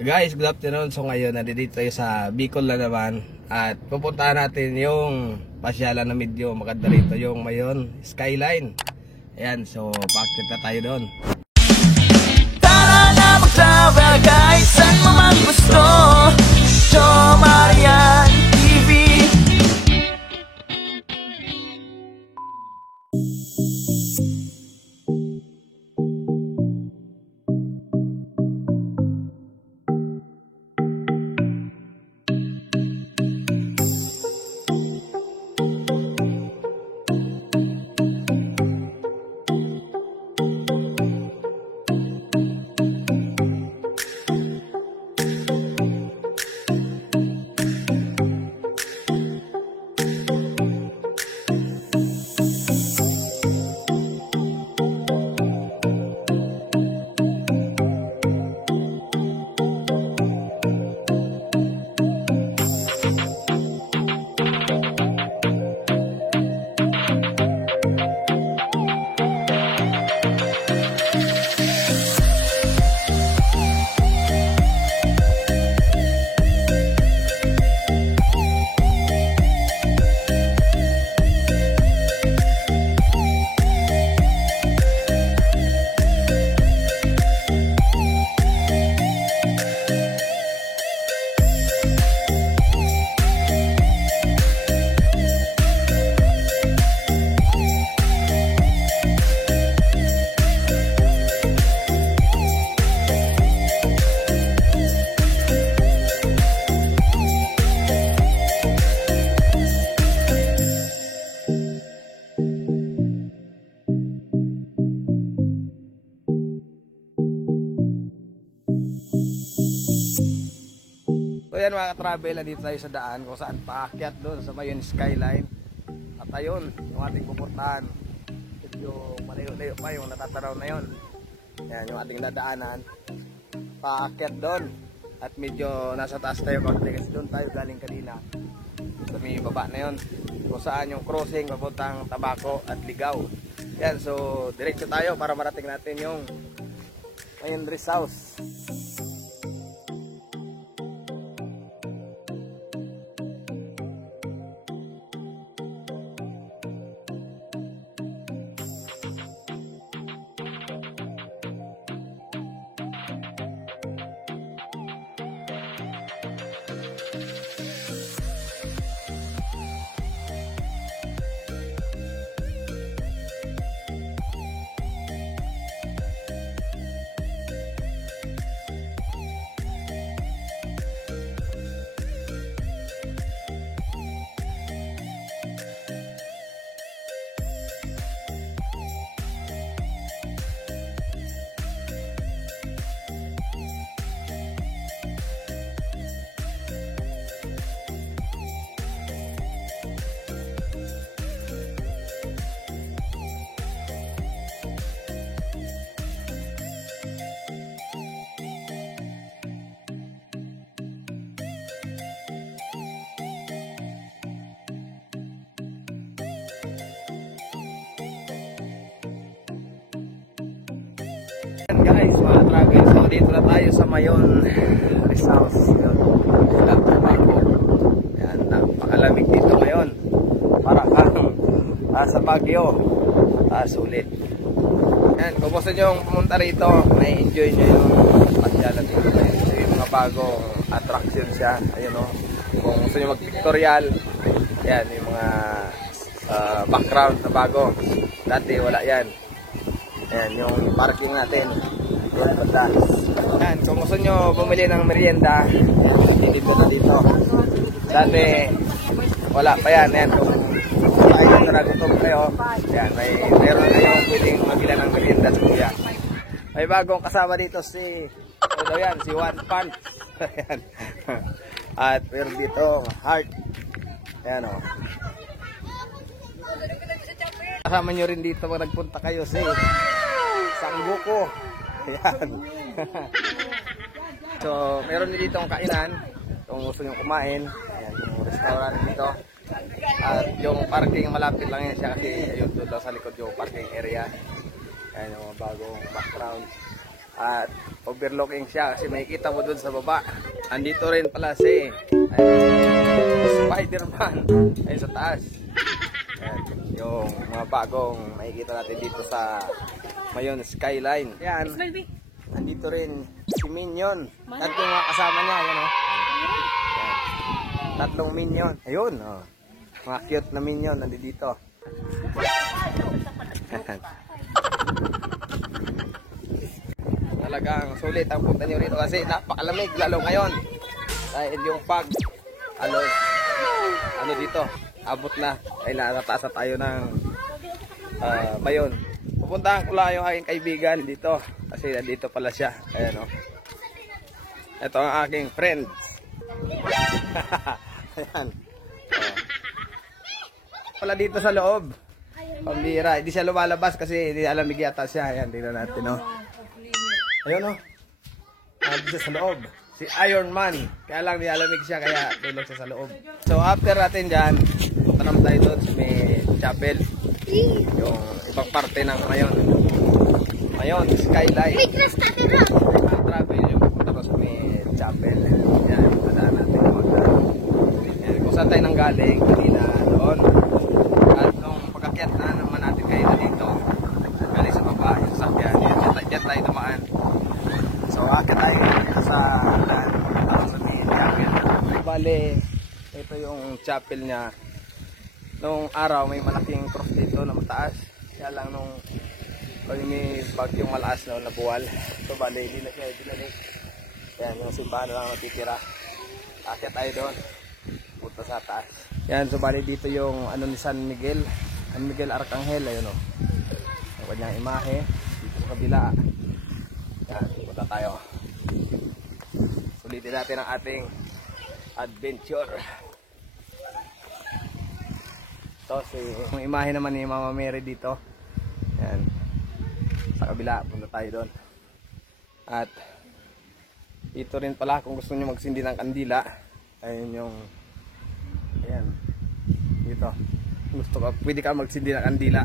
Guys, good afternoon. So ngayon, nandito tayo sa Bicol na naman. At pupuntahan natin yung pasyalan na medyo maganda rito, yung Mayon Skyline. Ayan, so paakit na tayo doon. Tara na mag-travel guys, saan mo man gusto. Jo Marian TV. So yan mga ka-travel, nandito tayo sa daan kung saan paakyat doon sa Mayon Skyline. At ayun, yung ating pupuntahan. Medyo malayo-layo pa yung natataraw na yun. Yan yung ating dadaanan. Paakyat doon. At medyo nasa taas tayo kasi doon tayo galing kanina. Sa may baba na yun. Kung saan yung crossing papuntang Tabaco at Ligaw. Yan, so diretso tayo para marating natin yung Mayon Rest House. Guys, mga travel, so dito na tayo sa Mayon Rest House. Yan, napakalamig dito ngayon. Para kang sa Baguio. Sulit. Yan, kung gusto nyo pumunta rito, may enjoy nyo yung pasyalan dito. So, yung mga bagong attraction siya. Ayun o. Kung gusto nyo mag-pictorial, yan, yung mga background na bago. Dati wala yan. Ayan, yung parking natin. Doon banda. Ayan, kung gusto nyo bumili ng merienda, dito na dito. Dati, wala pa yan. Ayan, kung tayo na nagutom kayo, ayan, mayroon na kayong pwedeng mabila ng merienda sa kuya. May bagong kasama dito si, ano daw yan, si One Punch. Ayan. At meron dito, Heart. Ayan o. Kasama nyo rin dito pag nagpunta kayo si Sangbuko. Ayan. So, meron din dito ang kainan. Kung gusto nyo kumain. Ayan, yung restaurant dito. At yung parking malapit lang yan siya kasi ayun doon sa likod yung parking area. Ayan yung mga bagong background. At overlooking siya kasi makikita mo dun sa baba. Andito rin pala si Spider-Man ay sa taas. Ayan, yung mga bagong makikita natin dito sa Mayon Skyline. Yan. Andito rin si Minion. Tatlong mga kasama niya. Ayan, oh. Ayan. Tatlong Minion. Ayun. Oh. Mga cute na Minion nandito dito. Talagang sulit ang punta nyo rito kasi napakalamig lalo ngayon. Dahil yung pag ano dito, abot na. Ay natataas na tayo ng Mayon. Pupuntahan ko lang yung aking kaibigan dito kasi nandito pala siya. Ayan, oh. Ito ang aking friend. Ayan. Oh. Pala dito sa loob. Pambira. Hindi siya lumalabas kasi hindi alamig yata siya. Ayan, tingnan natin, oh. Ayun, oh. Nandito sa loob. Si Iron Man. Kaya lang nilalamig siya kaya tulog siya sa loob. So after natin dyan, punta naman tayo doon sa may chapel. Yung ibang parte ng Mayon Skyline. Travel yung punta ko sa may chapel. Yan, padaan natin kung saan tayo nanggaling kanina doon. At nung pagkakyat na naman natin kayo dito, galing sa baba yung sakyan. Yan tayo dumaan. So akit tayo sa may chapel. Bale, ito yung chapel niya. Nung araw may malaking cross dito na mataas. Kaya lang nung may bagyong malakas na nabuwal. So bale, hindi na siya dinalik. Yan, yung simbahan na lang natitira. Akit tayo doon. Punta sa taas. Yan, so bale dito yung ano ni San Miguel. San Miguel Arcangel, ayun o. Yung kanyang imahe. Dito sa kabila. Yan, punta tayo. Sulitin natin ang ating adventure. Ito, yung imahe naman ni Mama Mary dito. Yan. Sa kabila, punta tayo doon. At dito rin pala kung gusto niyo magsindi ng kandila. Ayun yung ayan. Dito. Gusto ka, pwede ka magsindi ng kandila.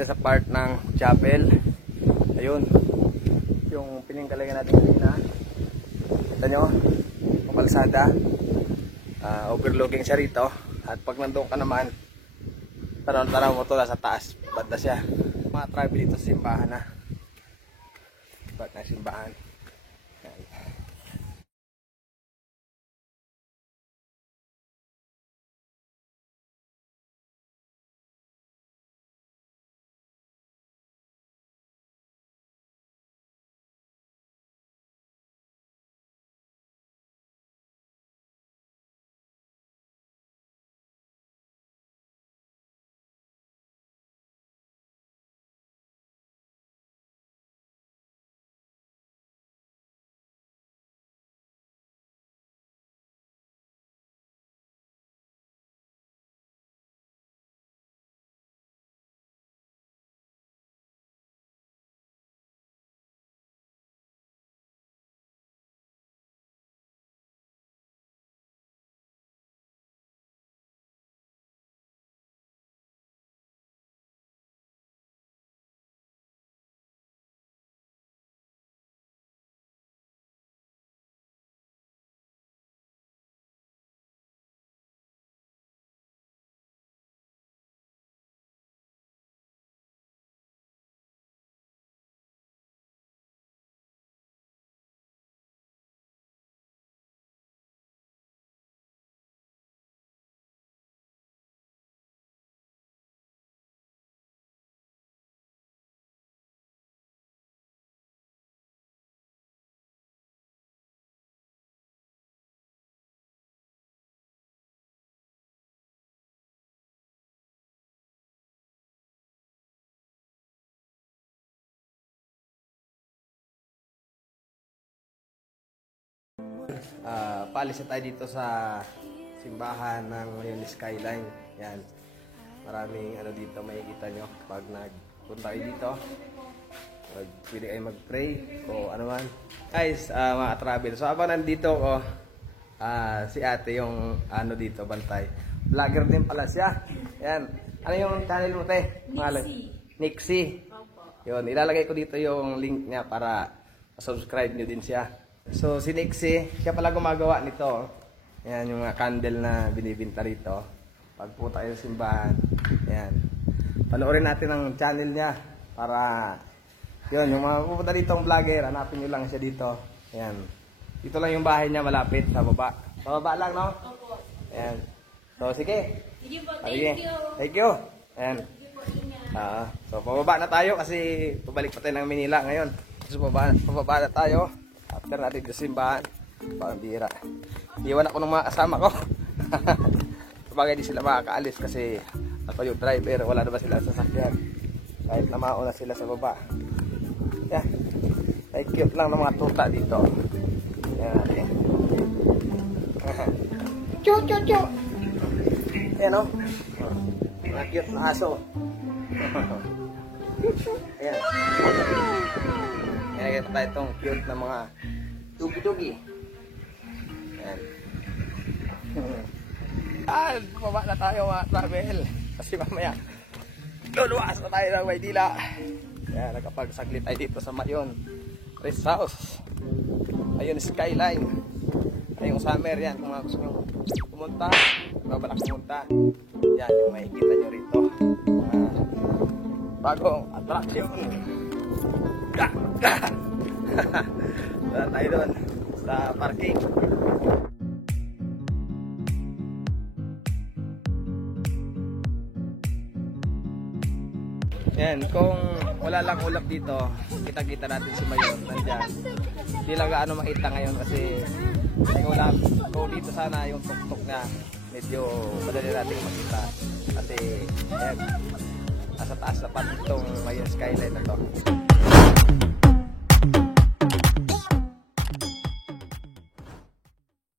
Sa part ng chapel. Ayun yung pininggalingan natin kanina. Kita nyo yung kalsada, overlooking siya rito. At pag nandun ka naman, tanaw mo to sa taas, banda siya. Mga travel dito sa simbahan na ba't na simbahan. Yan. Paalis na tayo dito sa simbahan ng Mayon Skyline. Yan. Maraming ano dito makikita nyo pag nagpunta kayo dito. Pwede kayo mag-pray o ano man. Guys, mga travel. So habang nandito ko, si ate yung ano dito, bantay. Vlogger din pala siya. Yan. Ano yung channel mo, te? Nixie. Yun, ilalagay ko dito yung link niya para subscribe nyo din siya. So si Nixie, siya pala gumagawa nito. Yan yung mga candle na binibinta rito. Pag po tayo sa simbahan. Yan. Panoorin natin ang channel niya para yun, yung mga pupunta dito ang vlogger, hanapin nyo lang siya dito. Yan. Dito lang yung bahay niya, malapit sa baba. Sa baba lang, no? Opo. Yan. So, sige. Sige po, Sige. thank you. Thank you. Yan. Sige po, ingat. So, pababa na tayo kasi pabalik pa tayo ng Manila ngayon. So, pababa na tayo. After natin sa simbahan. Pambira. Iwan ako ng mga kasama ko. Sabagay di sila makakaalis kasi ako yung driver. Wala na ba sila sa sasakyan? Kahit na mauna sila sa baba. Yan. Ay cute lang ng mga tuta dito. Yan natin. Chu, chu, chu. Yan o. Mga cute na aso. Ayan. Yan, nakita tayo itong cute na mga tugi-tugi. Yan. Baba na tayo mga travel. Kasi mamaya luluwas na tayo ng Maynila. Yan, nakapagsaglit tayo dito sa Mayon Rest House. Ayun, skyline. Ayun, summer yan. Kung mga gusto nyo pumunta, babalak pumunta. Yan, yung makikita nyo rito. Bagong attraction. Wala tayo doon sa parking. Yan, kung wala lang ulap dito, kita-kita natin si Mayor nandyan. Hindi lang gaano makita ngayon kasi may ulap. Kung dito sana yung tuktok na medyo madali natin makita. Kasi yan, nasa taas na pa itong Mayor skyline na to.